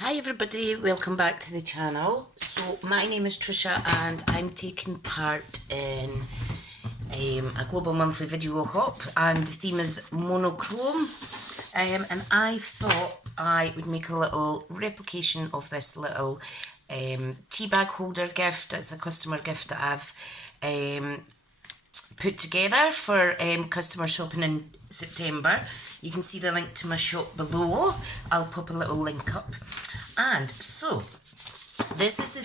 Hi everybody, welcome back to the channel. So my name is Trisha and I'm taking part in a global monthly video hop, and the theme is monochrome, and I thought I would make a little replication of this little tea bag holder gift. It's a customer gift that I've put together for customer shopping in September. You can see the link to my shop below. I'll pop a little link up. And so, this is the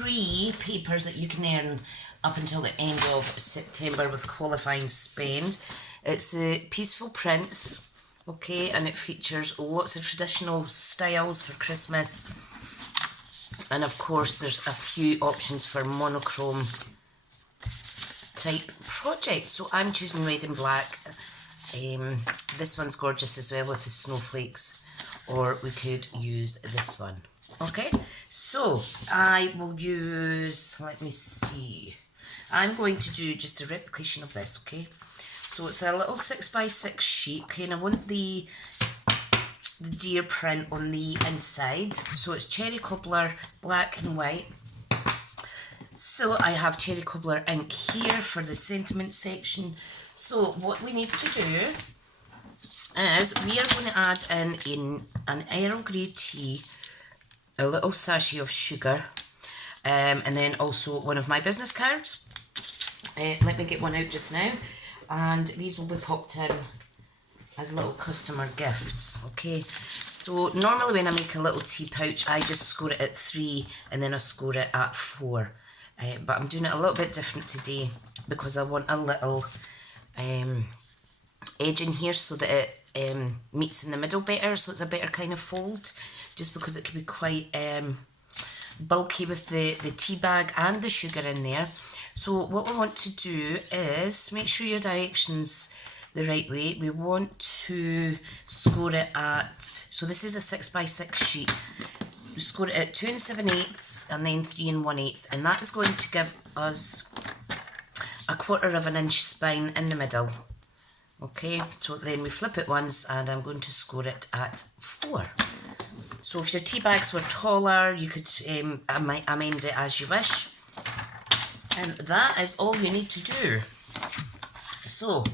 3 papers that you can earn up until the end of September with qualifying spend. It's the Peaceful Prints, okay, and it features lots of traditional styles for Christmas. And of course, there's a few options for monochrome type projects. So I'm choosing red and black. This one's gorgeous as well with the snowflakes, or we could use this one. Okay, so I will use, let me see, I'm going to do just a replication of this, okay? So it's a little 6x6 sheet, okay, and I want the deer print on the inside. So it's cherry cobbler, black and white. So I have cherry cobbler ink here for the sentiment section. So what we need to do is we are going to add in an Earl Grey tea, a little sachet of sugar, and then also one of my business cards. Let me get one out just now, and these will be popped in as little customer gifts, okay? So normally when I make a little tea pouch, I just score it at 3 and then I score it at 4. But I'm doing it a little bit different today because I want a little edge in here so that it meets in the middle better, so it's a better kind of fold, just because it can be quite bulky with the tea bag and the sugar in there. So what we want to do is make sure your direction's the right way. We want to score it at, so this is a 6x6 sheet. We score it at 2 7/8 and then 3 1/8, and that is going to give us a 1/4 of an inch spine in the middle. Okay, so then we flip it once and I'm going to score it at 4. So if your tea bags were taller, you could amend it as you wish. And that is all you need to do. So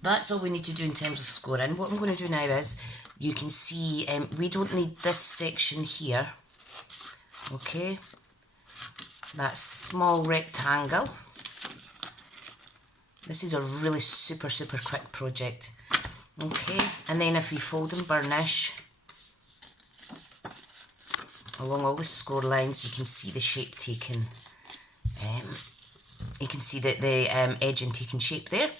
that's all we need to do in terms of scoring. What I'm going to do now is, you can see we don't need this section here. Okay, that small rectangle. This is a really super quick project. Okay, and then if we fold and burnish along all the score lines, you can see the shape taken. You can see that the edging taking shape there.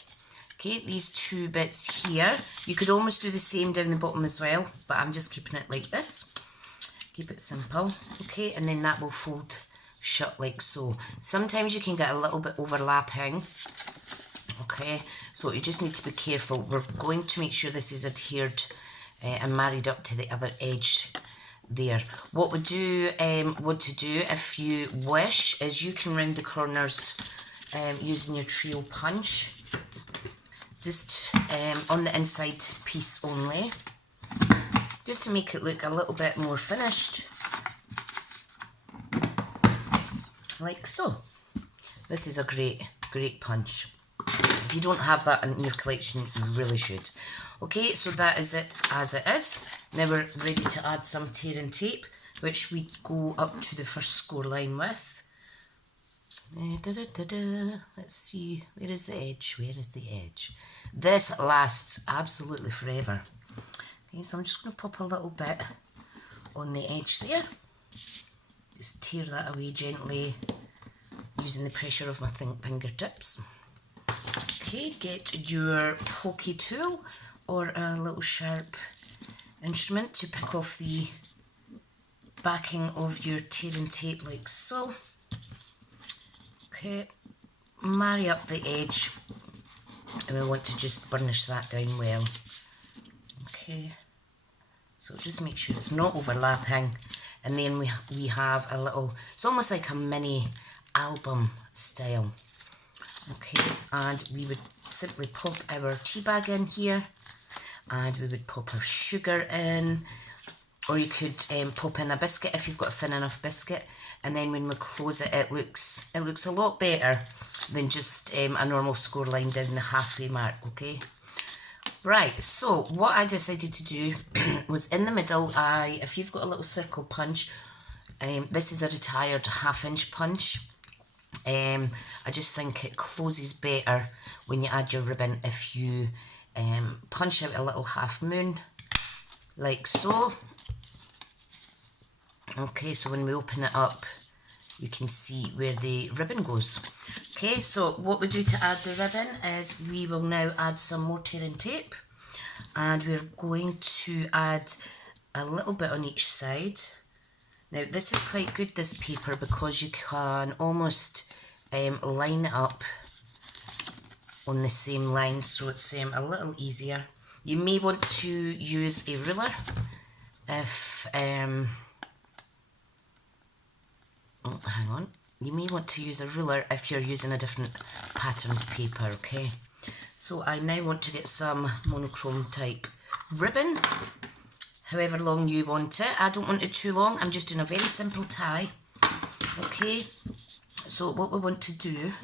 Okay, these 2 bits here, you could almost do the same down the bottom as well, but I'm just keeping it like this. Keep it simple. Okay, and then that will fold shut like so. Sometimes you can get a little bit overlapping. Okay, so you just need to be careful. We're going to make sure this is adhered and married up to the other edge there. What we do want to do, if you wish, is you can round the corners using your trio punch, just on the inside piece only, just to make it look a little bit more finished, like so. This is a great punch. If you don't have that in your collection, you really should. Okay, so that is it as it is. Now we're ready to add some tear and tape, which we go up to the first score line with. Let's see, where is the edge? Where is the edge? This lasts absolutely forever. Okay, so I'm just going to pop a little bit on the edge there. Just tear that away gently using the pressure of my fingertips. Okay, get your pokey tool or a little sharp instrument to pick off the backing of your tear and tape like so. Okay, marry up the edge, and we want to just burnish that down well. Okay, so just make sure it's not overlapping, and then we have a little, it's almost like a mini album style. Okay, and we would simply pop our tea bag in here, and we would pop our sugar in, or you could pop in a biscuit if you've got a thin enough biscuit, and then when we close it, it looks a lot better than just a normal score line down the halfway mark, okay? Right, so what I decided to do was in the middle, if you've got a little circle punch, this is a retired 1/2 inch punch. I just think it closes better when you add your ribbon if you punch out a little half moon, like so. Okay, so when we open it up, you can see where the ribbon goes. Okay, so what we do to add the ribbon is we will now add some more tearing tape, and we're going to add a little bit on each side. Now this is quite good, this paper, because you can almost line it up on the same line, so it's a little easier. You may want to use a ruler if oh, hang on. You may want to use a ruler if you're using a different patterned paper, okay? So I now want to get some monochrome type ribbon, however long you want it. I don't want it too long, I'm just doing a very simple tie, okay? So what we want to do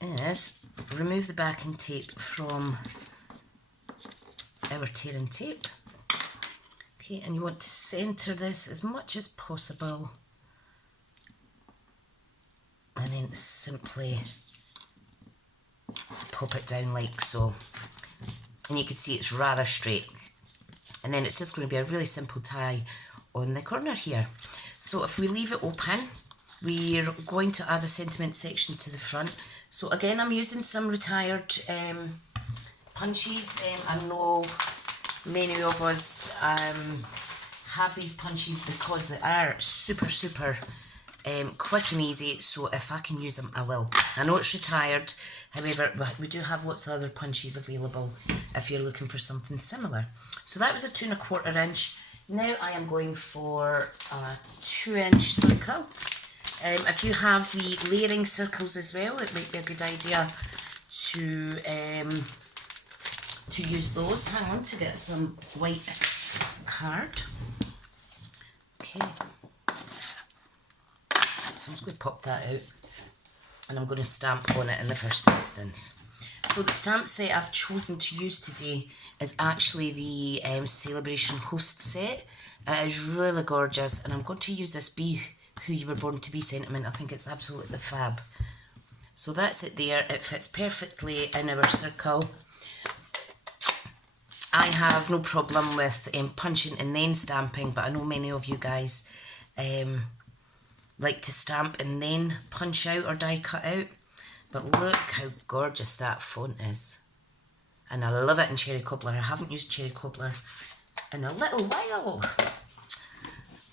is remove the backing tape from our tearing tape, okay, and you want to centre this as much as possible, and then simply pop it down like so, and you can see it's rather straight, and then it's just going to be a really simple tie on the corner here. So if we leave it open, we're going to add a sentiment section to the front. So again, I'm using some retired punches. I know many of us have these punches because they are super quick and easy, so if I can use them, I will. I know it's retired, however, we do have lots of other punches available if you're looking for something similar. So that was a 2 1/4 inch. Now I am going for a 2 inch circle. If you have the layering circles as well, it might be a good idea to use those. Hang on to get some white card. Okay. So I'm just going to pop that out, and I'm going to stamp on it in the first instance. So the stamp set I've chosen to use today is actually the Celebration Host set. It is really gorgeous, and I'm going to use this Be Who You Were Born to Be sentiment. I think it's absolutely fab. So that's it there. It fits perfectly in our circle. I have no problem with punching and then stamping, but I know many of you guys like to stamp and then punch out or die cut out. But look how gorgeous that font is. And I love it in Cherry Cobbler. I haven't used Cherry Cobbler in a little while.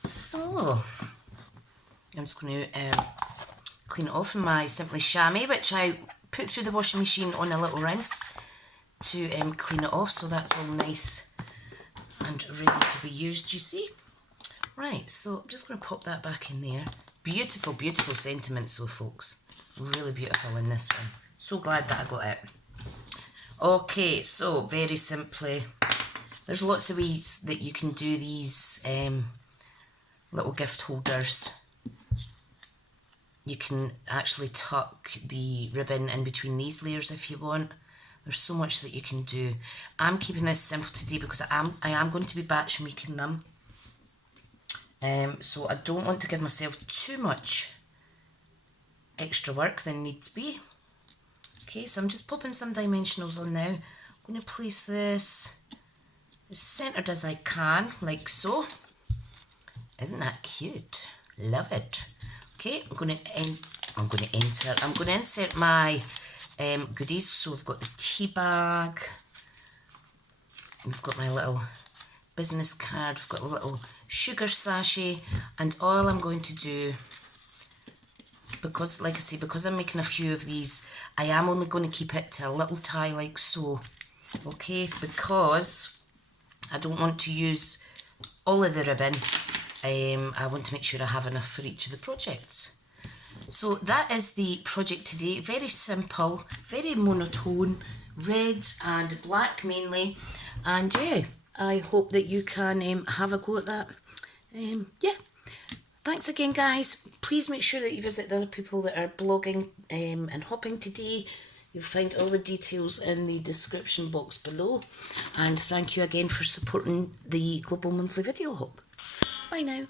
So I'm just going to clean it off in my Simply Chamois, which I put through the washing machine on a little rinse to clean it off, so that's all nice and ready to be used, you see. Right, so I'm just going to pop that back in there. Beautiful, beautiful sentiment, so folks. Really beautiful in this one. So glad that I got it. Okay, so very simply, there's lots of ways that you can do these little gift holders. You can actually tuck the ribbon in between these layers if you want. There's so much that you can do. I'm keeping this simple today because I am going to be batch making them. So I don't want to give myself too much extra work than needs be. Okay, so I'm just popping some dimensionals on now. I'm going to place this as centred as I can, like so. Isn't that cute? Love it. Okay, I'm going to insert my goodies. So we've got the tea bag, we've got my little business card, we've got a little sugar sachet, and all I'm going to do, because like I say, because I'm making a few of these, I am only going to keep it to a little tie like so, okay, because I don't want to use all of the ribbon. I want to make sure I have enough for each of the projects. So that is the project today. Very simple, very monotone, red and black mainly, and yeah, I hope that you can have a go at that. Yeah. Thanks again, guys. Please make sure that you visit the other people that are blogging and hopping today. You'll find all the details in the description box below. And thank you again for supporting the Global Monthly Video Hop. Bye now.